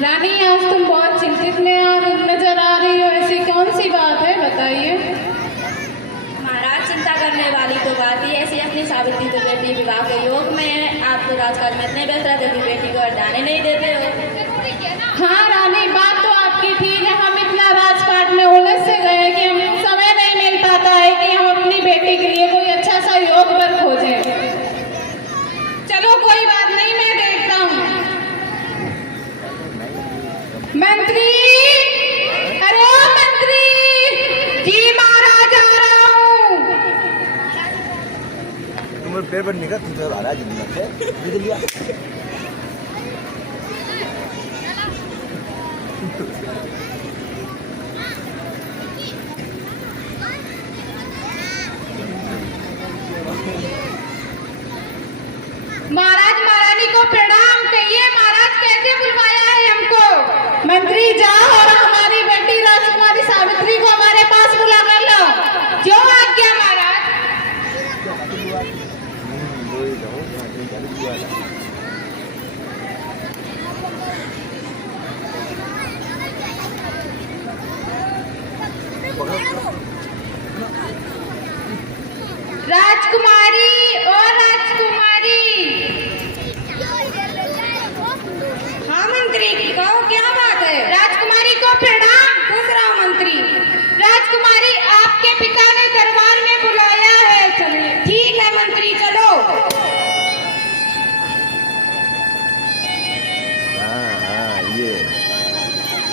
रानी, आज तुम बहुत चिंतित में और नजर आ रही हो, ऐसी कौन सी बात है, बताइए। महाराज, चिंता करने वाली तो बात ही ऐसी अपनी सावित्री तो बेटी विवाह के योग में है। आप तो राजकाज में इतने व्यस्त रहते कि बेटी को हटाने नहीं देते हो। हाँ रानी, बात तो आपकी ठीक है। हम इतना राजपाट में उलझ से गए कि हमें समय नहीं मिल पाता है कि हम अपनी बेटी के लिए कोई अच्छा सा योग पर खोजें। चलो कोई बात नहीं, मैं देखता हूँ। मंत्री, अरे ओ मंत्री जी, महाराज आ रहा हूँ। तुम्हें पेपर निकल तुझे महाराज निकल लिया। महाराज, महारानी को प्रणाम कहिए। महाराज कैसे बुलवाया है हमको? मंत्री जाओ और हमारी बेटी राजकुमारी सावित्री को हमारे पास बुला कर लो। जो आज्ञा महाराज। राजकुमारी, ओ राजकुमारी। हाँ मंत्री, कहो क्या बात है। राजकुमारी को प्रणाम। खुश रहो मंत्री। राजकुमारी, आपके पिता ने दरबार में बुलाया है। चलिए। ठीक है मंत्री, चलो। हाँ ये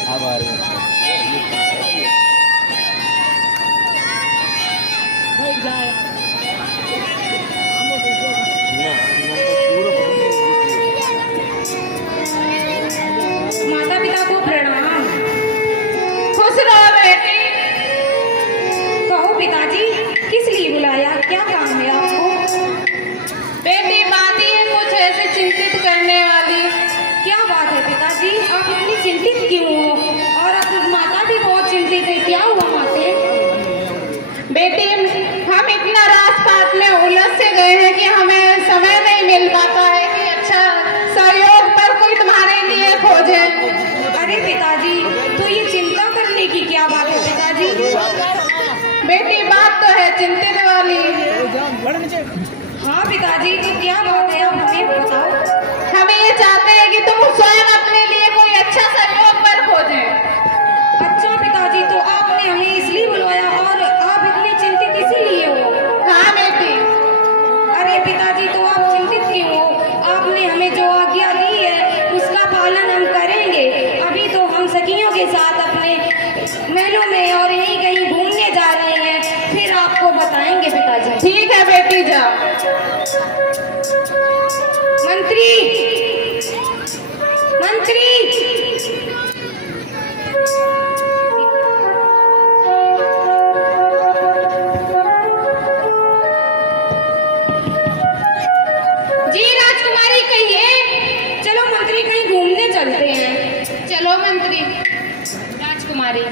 अब आ रही है। माता पिता को प्रणाम। खुश रहो बेटी। कहो पिताजी, किस लिए बुलाया, क्या काम है आपको। बेटी, बात ही है कुछ ऐसे चिंतित करने वाली। क्या बात है पिताजी, आप इतनी चिंतित क्यों हो। और अब माता भी बहुत चिंतित है, क्या हुआ माते। बेटी, हम इतना राजपाट में उलझ से गए हैं कि हमें समय नहीं मिल पाता है कि अच्छा सहयोग पर कोई तुम्हारे लिए खोजे। अरे पिताजी, तो ये चिंता करने की क्या बात है पिताजी। बेटी, बात तो है चिंतित वाली। हाँ पिताजी, तो क्या बात है, आप हमें बताओ। हम ये चाहते हैं कि तुम स्वयं अपने लिए कोई अच्छा सहयोग पर खोजे। अच्छा पिताजी, तो आपने हमें इसलिए बुलवाया और आप इतने चिंतित इसीलिए हो। हाँ बेटी। अरे पिताजी, तो आप चिंतित क्यों हो। आपने हमें जो आज्ञा दी है उसका पालन हम करेंगे। अभी तो हम सखियों के साथ अपने महलों में और यहीं कहीं घूमने जा रहे हैं, फिर आपको बताएंगे पिताजी। ठीक है बेटी, जाओ। मंत्री, मंत्री। जी राजकुमारी, कहिए। चलो मंत्री, कहीं घूमने चलते हैं। चलो मंत्री। राजकुमारी,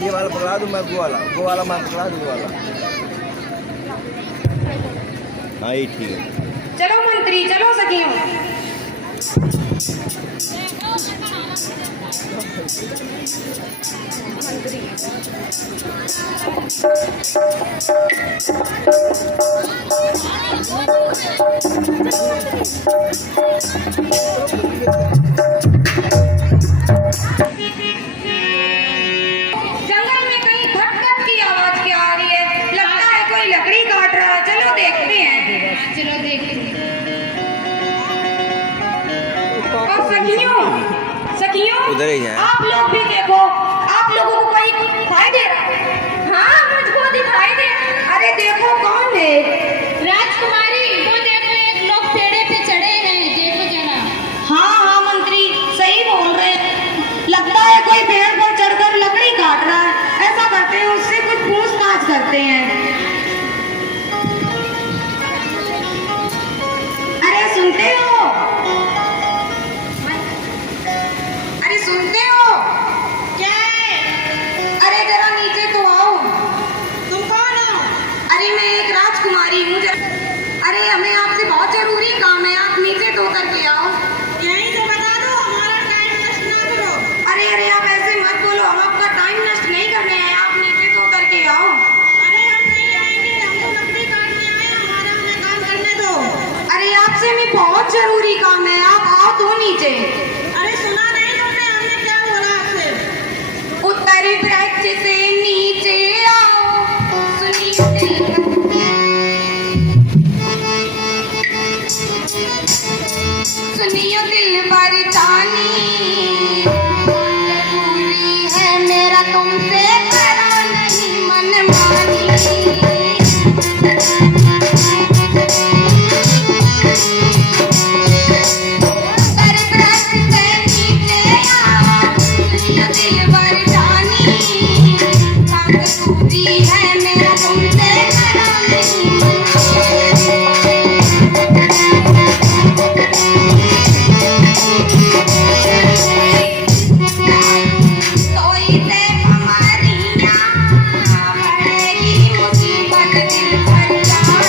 ये वाला पकड़ा दूं मैं, वो वाला मैं पकड़ा दूं, वो वाला। हाँ ये ठीक है। चलो मंत्री, चलो सखियों। मंत्री जंगल में कहीं खट खट की आवाज क्या आ रही है? लगता है कोई लकड़ी काट रहा है। चलो देखते हैं। चलो देखते हैं। और सखियों, सखियों, उधर ही है। आप लोग भी देखो, आप लोगों को कोई दिखाई दे रहा है? हाँ, मुझको दिखाई दे। अरे देखो कौन है? राजकुमारी, वो देखो एक लोग पेड़े पे चढ़े हैं, देखो जरा। हाँ हाँ मंत्री, सही बोल रहे हैं। लगता है कोई पेड़ पर चढ़कर लकड़ी काट रहा है। ऐसा करते हैं, उससे कुछ पूछताछ करते हैं। अरे सुनते हो? अरे सुनते हो? क्या है? अरे जरा नीचे तो आओ। तुम कौन हो? अरे मैं एक राजकुमारी हूँ। अरे हमें आपसे बहुत जरूरी काम है, आप नीचे तो उतर के आओ। यहीं से बता दो, हमारा टाइम नष्ट ना करो। अरे अरे आप ऐसे मत बोलो, हम आपका टाइम नष्ट नहीं करने आए, आप नीचे तो उतर के आओ। अरे हम नहीं आएंगे, हम तो लकड़ी काटने आए हैं, हमारा हमें काम करने दो। अरे आपसे हमें बहुत जरूरी काम है, आप आओ तो नीचे। अरे सुना नहीं तुमने, हमने क्या बोला आपसे? उत्तरी वृक्ष से नीचे आओ, सुनिए दिल सुनियो दिल पर जानी, जरूरी है मेरा तुमसे, करो नहीं मनमानी। उत्तरी वृक्ष से नीचे आओ, सुनियो दिल पर जानी, जरूरी है मेरा तुमसे, करो नहीं मनमानी। सोई से हमारियाँ बढ़ेगी मुसीबत दिल पर जान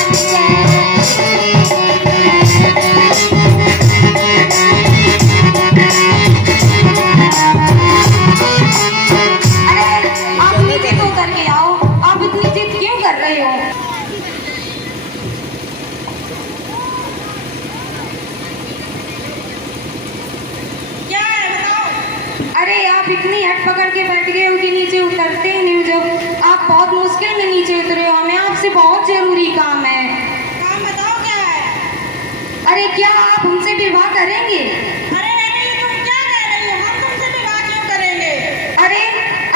अरे आप नीचे तो उतर के आओ, आप इतनी जिद क्यों कर रहे हो? क्या है बताओ? अरे आप इतनी हट पकड़ के बैठ गए हो कि नीचे उतरते ही नहीं हो। जब आप बहुत मुश्किल में नीचे उतरे हो, हमें आपसे बहुत जरूरी काम है। काम बताओ क्या है? अरे क्या आप हमसे विवाह करेंगे? अरे नहीं, तुम क्या कह रही हो? हम तुमसे विवाह क्यों करेंगे? अरे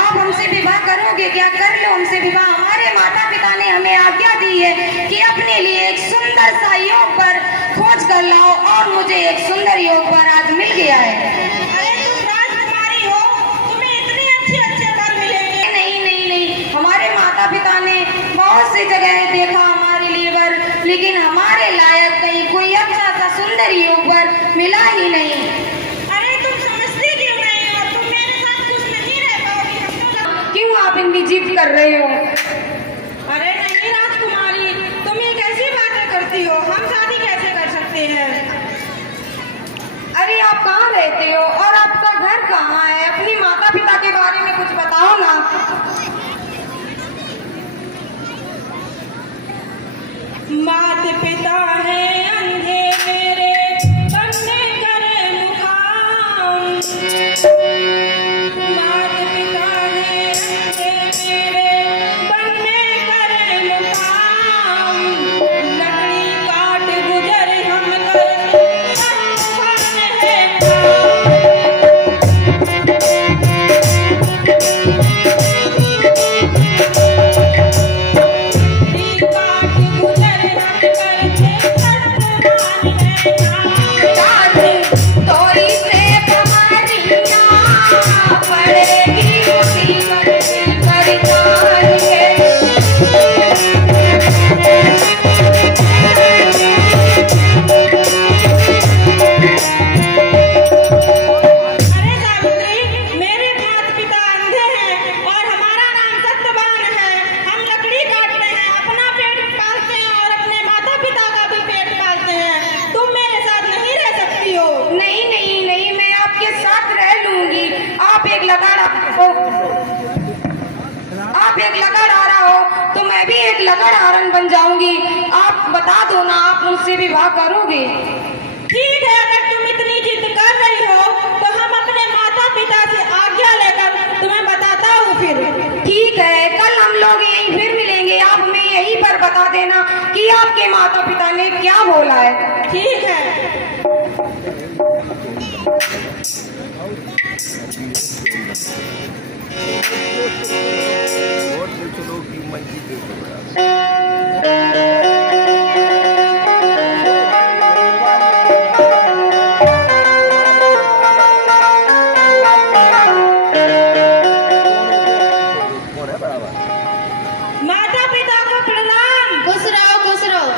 आप हमसे विवाह करोगे क्या? कर लो हमसे विवाह। हमारे माता पिता ने हमें आज्ञा दी है कि अपने लिए एक सुंदर सा योग पर खोज कर लाओ, और मुझे एक सुंदर योग पर आज मिल गया है। अरे तुम राजकुमारी हो, तुम्हें इतने अच्छे वर मिलेंगे। नहीं नहीं नहीं, हमारे माता पिता ने बहुत सी जगह देखा हमारे लिए वर, लेकिन हमारे लायक कहीं कोई अच्छा सा सुंदर योग वर मिला ही नहीं। अरे तुम समझती क्यों नहीं हो? तुम मेरे साथ खुश नहीं रह पाओगी, हम तो क्यों आप इतनी जिद कर रहे हो? अरे नहीं राजकुमारी, तुम ये कैसी बातें करती हो? हम शादी कैसे कर सकते हैं? अरे आप कहाँ रहते हो और आपका घर कहाँ है? अपनी माता पिता के बारे में कुछ बताओ ना। माता पिता है अंधे मेरे, बनने करे मुकाम। माता पिता है अंधे मेरे, बनने करे मुकाम। लकड़ी काट गुजर हम करते, हम है काट गुजर हम करते, थोड़ी से हमारियाँ पड़ेगी मुसीबत दिल पर जान के। अरे सावित्री, मेरे माता पिता अंधे हैं और हमारा नाम सत्यवान है। हम लकड़ी काटते हैं, अपना पेट पालते हैं और अपने माता पिता का भी पेट पालते हैं। तुम मेरे साथ नहीं रह सकती हो। नहीं नहीं नहीं, मैं आपके साथ रह लूंगी। आप एक लकड़हारा हो तो मैं भी एक लकड़हारन बन जाऊंगी। आप बता दो ना, आप मुझसे विवाह करोगे? ठीक है, अगर तुम देना कि आपके माता पिता ने क्या बोला है। ठीक है। और कुछ लोग की मंजी के माता पिता को प्रणाम। खुश रहो।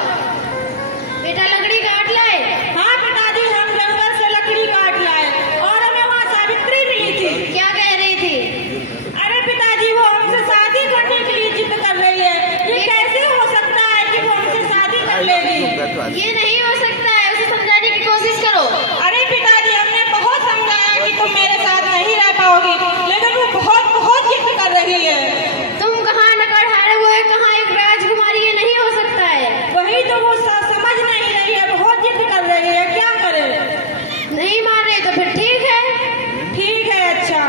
बेटा लकड़ी काट लाए। हाँ पिताजी, हम जंगल से लकड़ी काट लाए और हमें वहाँ सावित्री मिली थी। क्या कह रही थी? अरे पिताजी, वो हमसे शादी करने के लिए जिद कर रही है। ये कैसे हो सकता है कि वो हमसे शादी कर लेगी? ये नहीं हो सकता है, उसे समझाने की कोशिश करो। अरे पिताजी, हमने बहुत समझाया कि तुम मेरे साथ नहीं रह पाओगी, लेकिन वो बहुत जिद कर रही है। तुम कहाँ नकड़ हारे हुए, कहाँ एक राजकुमारी, ये नहीं हो सकता है। वही तो वो समझ नहीं रही है, बहुत जिद कर रही है, क्या करे? नहीं मान रहे तो फिर ठीक है। ठीक है, अच्छा।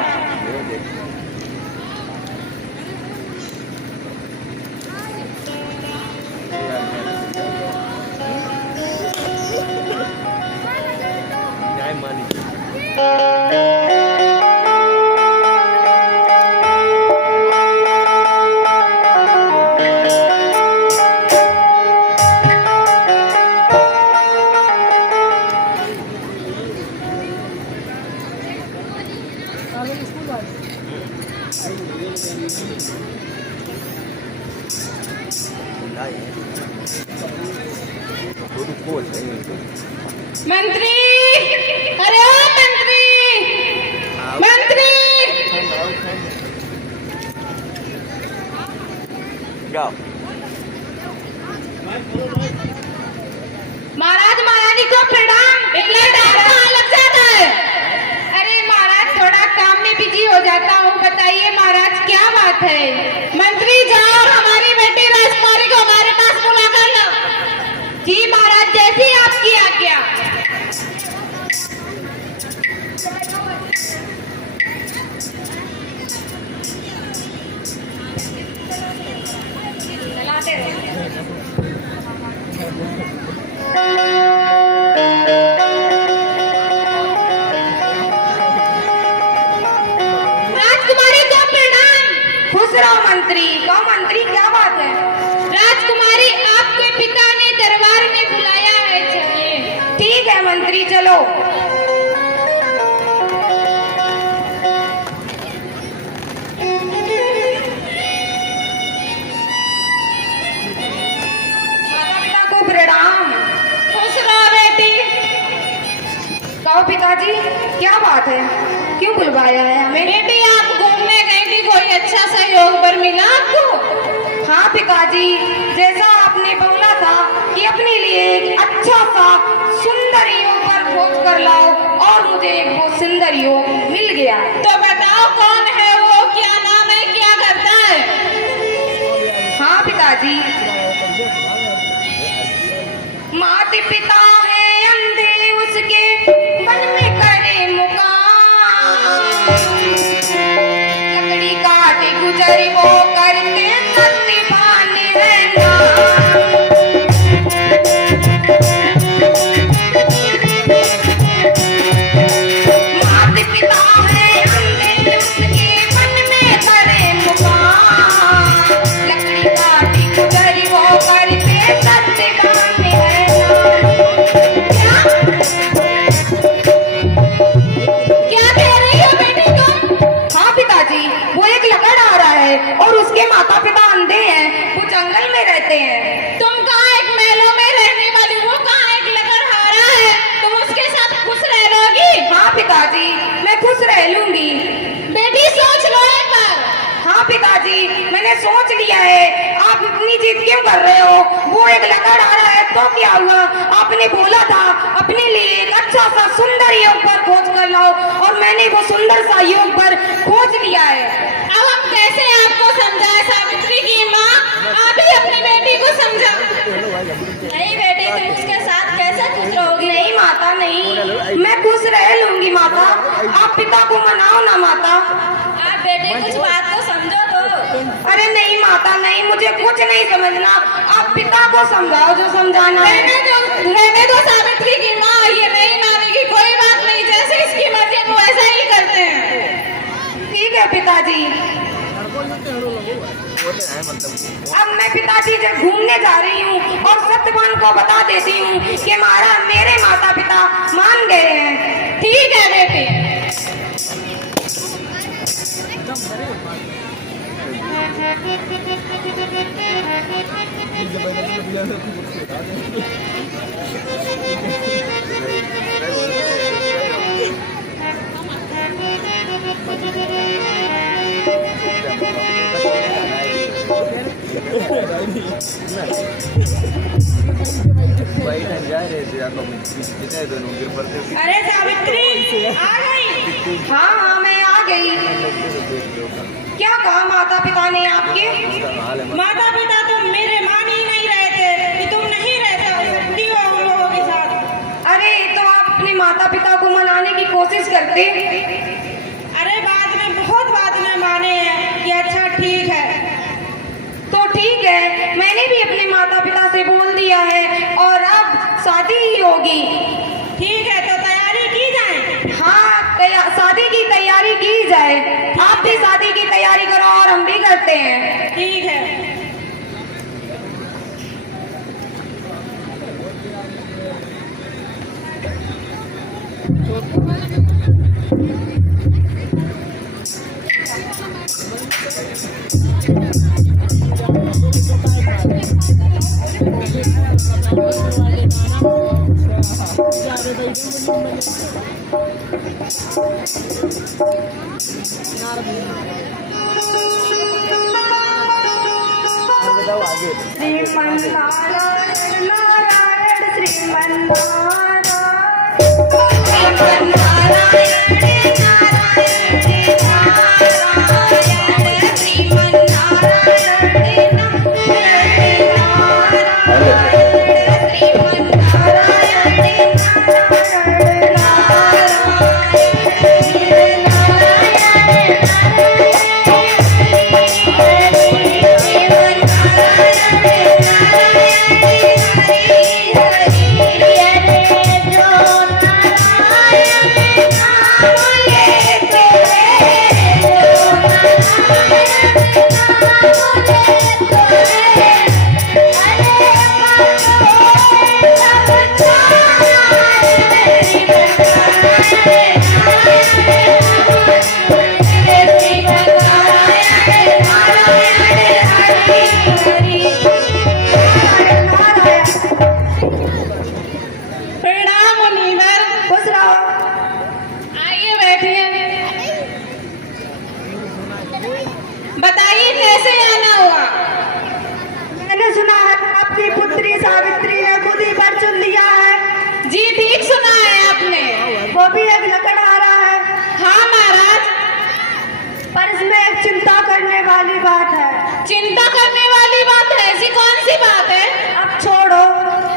न्याय मानी मंत्री, अरे ओ मंत्री, मंत्री। जाओ। महाराज महारानी को प्रणाम। इतना टाइम कहाँ लग जाता है? अरे महाराज, थोड़ा काम में बिजी हो जाता हूँ। बताइए महाराज, क्या बात है? मंत्री, जाओ हमारी बेटी राजकुमारी को हमारे पास बुला कर लो। जी महाराज, जैसी आपकी आज्ञा। चलाते रहो। राजकुमारी को प्रणाम। खुश रहो मंत्री। कहो मंत्री, क्या बात है? राजकुमारी, आपके पिता ने दरबार में बुलाया है, चलिए। ठीक है मंत्री, चलो। माता पिता को प्रणाम। खुश रहो बेटी। कहो पिताजी, क्या बात है? क्यों बुलवाया है हमें? बेटी, आप घूमने गई थी, कोई अच्छा सा योग वर मिला आपको? हाँ पिताजी, जैसा आपने बोला था कि अपने लिए एक अच्छा सा सुंदर योग पर खोज कर लाओ, और मुझे एक वो सुंदर योग मिल गया। तो बताओ कौन है वो, क्या नाम है, क्या करता है? हाँ पिताजी, माता पिता है अंधे, उसके मन में करे मुकाम, लकड़ी काटे गुजर वो करते सत्यवान है नाम। माता पिता है अंधे, उसके मन में करे मुकाम, लकड़ी काटे गुजर वो करते सत्यवान है नाम। क्या कह रही हो बेटी तुम? हाँ पिताजी, वो एक लकड़ आ रहा है और उसके माता पिता अंधे हैं, वो जंगल में रहते हैं। तुम कहाँ एक मेलों में रहने वाली, वो कहाँ एक लकड़हारा है, तुम उसके साथ खुश रह लोगी? हाँ पिताजी, मैं खुश रह लूंगी। बेटी, सोच लो एक बार। हाँ पिताजी, मैंने सोच लिया है। आप इतनी जिद क्यों कर रहे हो? वो एक लकड़ आ रहा है तो क्या हुआ? आपने बोला था अपने लिए एक अच्छा सा सुंदर योग पर खोज कर लाओ, और मैंने वो सुंदर सा योग पर खोज लिया है। अब हम कैसे आपको समझाएं सावित्री की माँ? आप ही अपनी बेटी को समझा। नहीं बेटी, तुम उसके साथ कैसे खुश रहोगी? नहीं माता, नहीं, मैं खुश रह लूंगी माता। आप पिता को मनाओ ना माता। आप बेटी कुछ बात तो समझो तो। अरे नहीं माता नहीं, मुझे कुछ नहीं समझना। आप पिता को समझाओ जो समझाना है। रहने दो सावित्री की माँ, ये नहीं मानेगी, कोई बात नहीं, जैसे इसकी मर्जी वो ऐसा ही करते हैं। ठीक है पिताजी। अब मैं पिताजी जब घूमने जा रही हूँ और सत्यवान को बता देती हूँ कि महाराज मेरे माता पिता मान गए हैं। ठीक है बेटी। अरे सावित्री आ गई? हाँ हाँ मैं आ गई। क्या कहा माता पिता ने आपके? माता पिता तो मेरे मान ही नहीं रहे थे कि तुम नहीं रह सकती हो हम लोगों के साथ। अरे तो आप अपने माता पिता को मनाने की कोशिश करते। अरे बाद में, बहुत बाद में माने हैं कि अच्छा ठीक है। तो ठीक है, मैंने भी अपने माता पिता से बोल दिया है और अब शादी ही होगी। ठीक है तो तैयारी की जाए। हाँ शादी की तैयारी की जाए। आप भी शादी की तैयारी करो और हम भी करते हैं। ठीक है। श्रीमन्नारायण नारायण श्रीमन्नारायण बताइए कैसे आना हुआ? मैंने सुना है आपकी पुत्री सावित्री ने खुद ही पर चुन लिया है। जी ठीक सुना है आपने। वो भी एक लकड़ आ रहा है। हाँ महाराज। पर इसमें एक चिंता करने वाली बात है। चिंता करने वाली बात है? ऐसी कौन सी बात है? अब छोड़ो।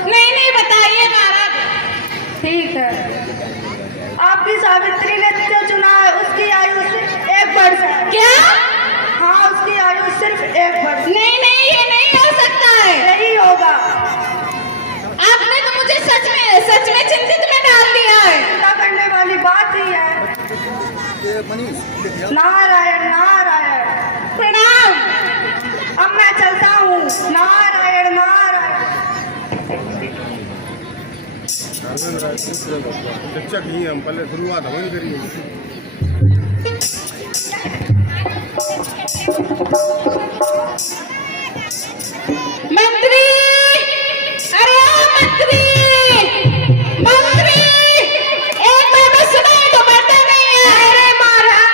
नहीं नहीं बताइए महाराज। ठीक है, आपकी सावित्री ने जो चुना है उसकी आयु सिर्फ 1 वर्ष है। क्या? हाँ उसकी आयु सिर्फ 1 वर्ष। नहीं नहीं ये नहीं हो सकता है। यही होगा। आपने तो मुझे सच में चिंतित में डाल दिया है। चिंता करने वाली बात ही है। नारायण नारायण। प्रणाम। अब मैं चलता हूँ। नारायण नारायण। शिक्षक ही हम पहले शुरुआत वहीं करिए। मंत्री, अरे मंत्री, मंत्री, एक बार में सुनाई तो पड़ता नहीं है। अरे महाराज,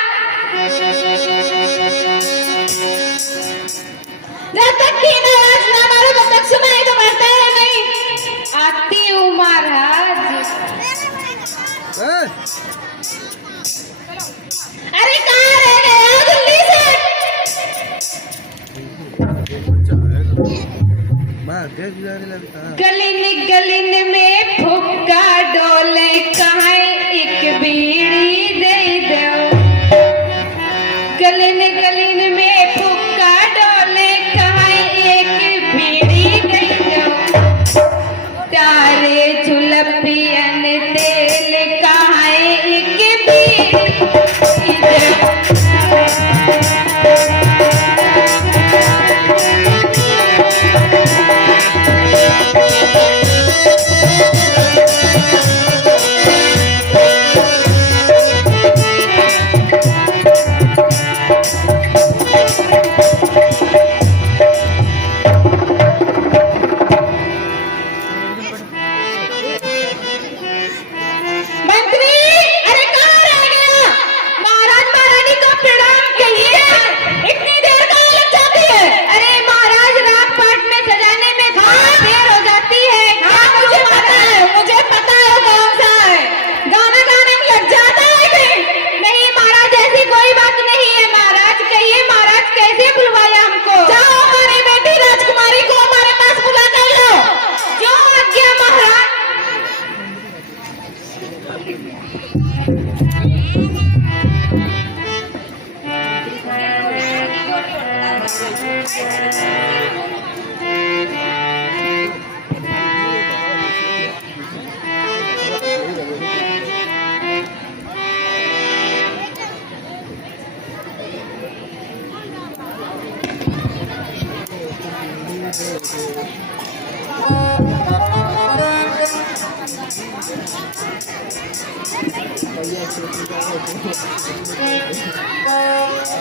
जब तक तीन आवाज ना मारो तब तक सुनाई तो पड़ता है नहीं। आती हूँ महाराज। अरे कहाँ रह गए हो जल्दी से? गलिन में फुक्का डोले कहाँ एक बीड़ी दे दो। गलिन में फुक्का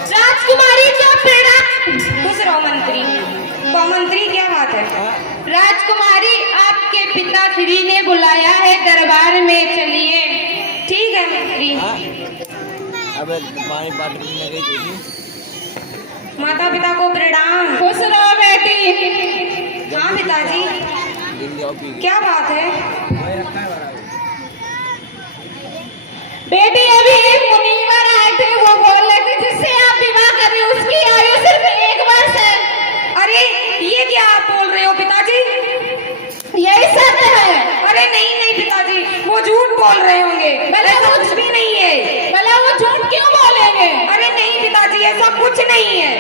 राजकुमारी क्या प्रेरणा। खुश रहो मंत्री। मंत्री क्या बात है? राजकुमारी आपके पिताश्री ने बुलाया है दरबार में, चलिए। ठीक है मंत्री। अबे पानी पात्र पीने गई थी। माता पिता को प्रणाम। खुश रहो बेटी। हाँ पिताजी, जल्दी आओ पी। क्या बात है? बेटी अभी एक मुनीवर आए थे, वो बोल रहे थे जिससे आप विवाह कर रहे हो उसकी आयु सिर्फ 1 वर्ष है। अरे ये क्या आप बोल रहे हो पिताजी? यही सत्य है। अरे नहीं नहीं पिताजी, वो झूठ बोल रहे होंगे। ऐसा कुछ भी नहीं है। भला वो झूठ क्यों बोलेंगे? अरे नहीं पिताजी, ऐसा कुछ नहीं है।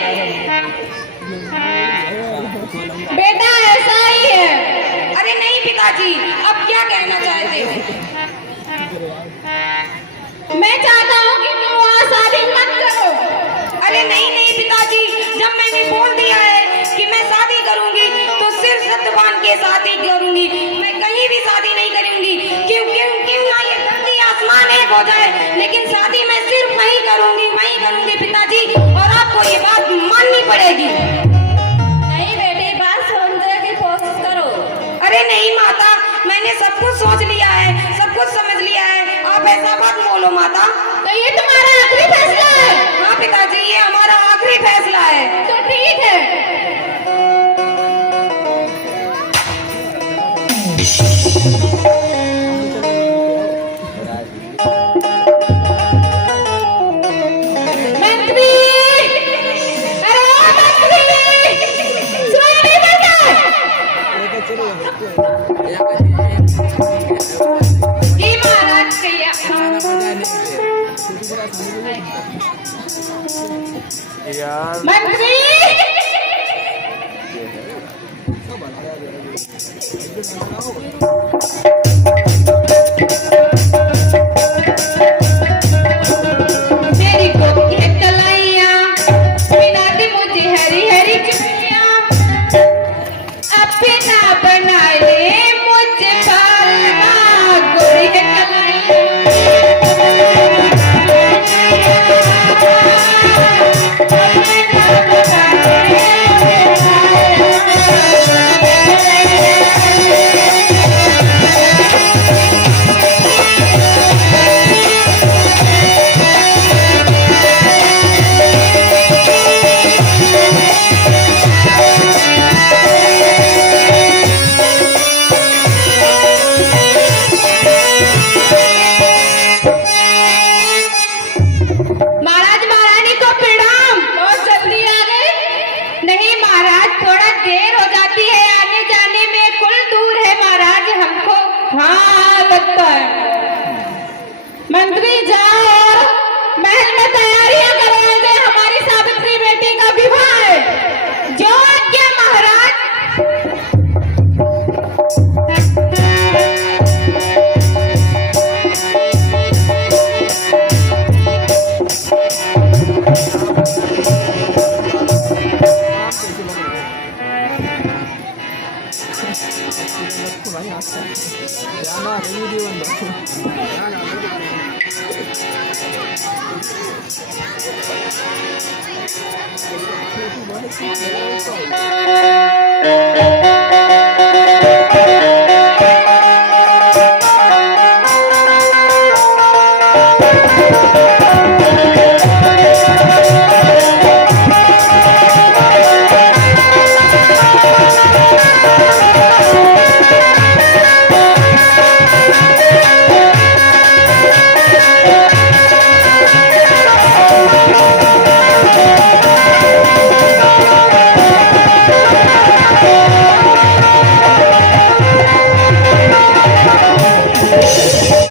बेटा ऐसा ही है। अरे नहीं पिताजी, अब क्या कहना चाहते हो? मैं चाहता हूँ कि तुम वहाँ शादी मत करो। अरे नहीं नहीं पिताजी, जब मैंने बोल दिया है कि मैं शादी करूंगी तो सिर्फ सत्यवान के साथ ही करूंगी, मैं कहीं भी शादी नहीं करूंगी। क्यों क्यों क्यों ना ये धरती आसमान एक हो जाए, लेकिन शादी मैं सिर्फ वहीं करूंगी पिताजी, और आपको ये बात माननी पड़ेगी। नहीं बेटी, बात समझने की कोशिश करो। अरे नहीं माता, मैंने सब कुछ सोच लिया है, सब कुछ समझ लिया है। आप ऐसा मत बोलो माता। तो ये तुम्हारा आखिरी फैसला है? हाँ पिताजी, ये हमारा आखिरी फैसला है। तो ठीक है। मंत्री, अरे ओ मंत्री, सुनाई नहीं देता? जी महाराज कहिए। यार मंत्री, मेरी गोपी है कलाइयाँ, मिलाती मुझे हरी हरी चुनियाँ, अपना बना ले मुझे पालना, गोरी है कलाइयाँ। महाराज महारानी को प्रणाम। बहुत जल्दी आ गए। नहीं महाराज, थोड़ा देर हो जाती है आने जाने में, कुल दूर है महाराज हमको। हाँ लगता है। मंत्री जाओ और महल में तैयारियां करवाए गए, हमारी सावित्री बेटी का विवाह है। जो आज्ञा महाराज। मंत्री